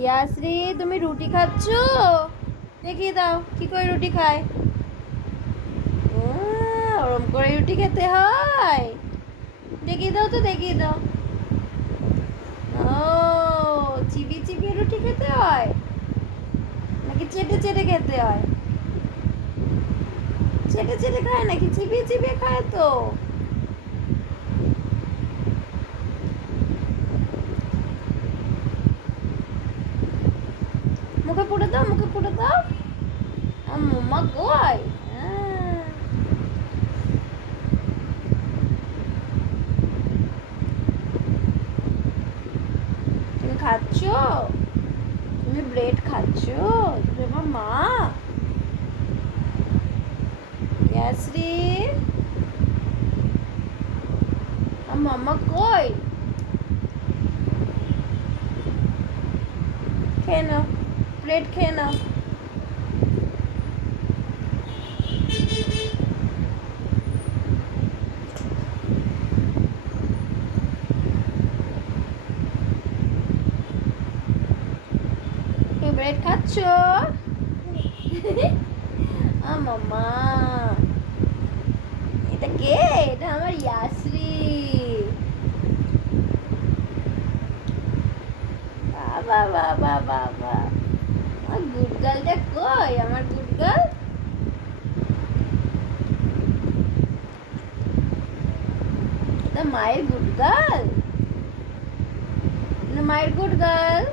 ইয়াশ্রী, তুমি রুটি খাচ্ছ? দেখিয়ে দাও কি করে রুটি খায়। ওরম করে রুটি খেতে হয়? দেখিয়ে দাও তো, দেখিয়ে দাও। ও, চিবিয়ে চিবিয়ে রুটি খেতে হয় নাকি চেটে চেটে খেতে হয়? চেটে চেটে খায় নাকি চিবিয়ে চিবিয়ে খায়? তো মুখে পুড়ে দাও, মুখে পুড়ে দাও। মাম্মা কই? তুমি খাচ্ছ? তুমি ব্রেড খাচ্ছ? তোমার মা? ইয়াশ্রী, মাম্মা কই? খেয়ে নাও, ব্রেড খেয়ে নাও। তুমি ব্রেড খাচ্ছ? মাম্মা, এটা কে? এটা আমার ইয়াশ্রী। বাবা বাবা বাবা, আমার গুড গার্লটা কই? আমার গুড গার্ল, এটা মায়ের গুড গার্ল, মায়ের গুড গার্ল।